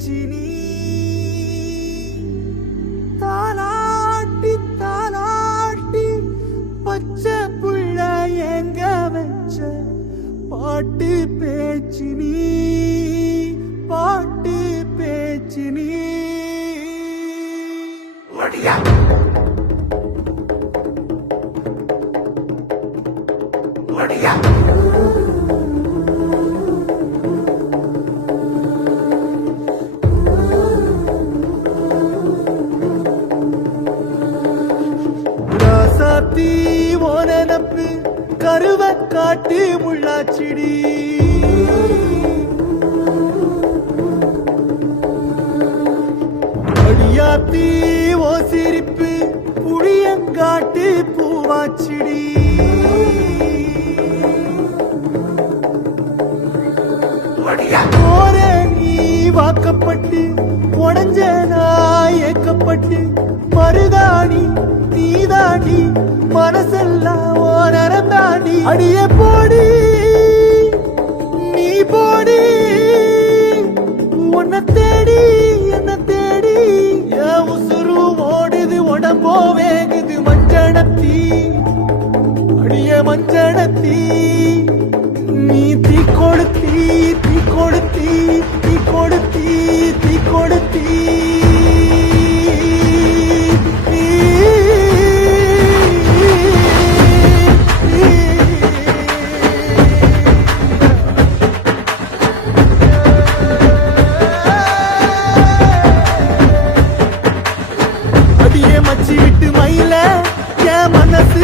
பேச்சு நீ தாலாட்டி தாலாட்டி பச்சை புள்ள எங்க வச்ச பாட்டு பேச்சு நீ பாட்டு பேச்சு நீ ராசாத்தி ஓனப்பு கருவ காட்டு முள்ளாச்சிடி அடியாத்தி ஓ சிரிப்பு புளியங்காட்டு பூவாச்சிடி போற நீ வாக்கப்பட்டு உடஞ்ச நாய் ஏக்கப்பட்டு மருதாணி நீதாண்டி மனசெல்லாம் ஓரம் தாண்டி அடியே போடி நீ போடி உன்னை தேடி என்ன தேடி என் உசுரு ஓடுது உடம்போ வேகுது மஞ்சனத்தி அடிய மஞ்சனத்தி நீ தீ கொடுத்தி தீ கொடுத்தி தீ கொடுத்தி தீ கொடுத்தி அடியே மச்சி விட்டு மயில என் மனசு